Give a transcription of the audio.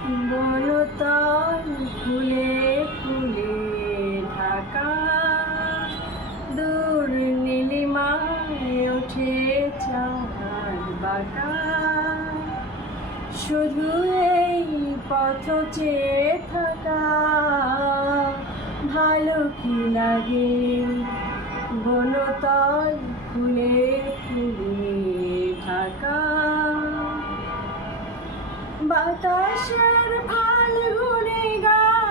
বনতল ফুলে ফুলে ঢাকা, দূর নীলিমায় ওঠে চাঁদ বাঁকা। শুধু এই পথ চেয়ে থাকা, ভালো কি লাগে। বনতল ফুলে ফুলে ঢাকা, বাতাসের ফাল্গুনে গান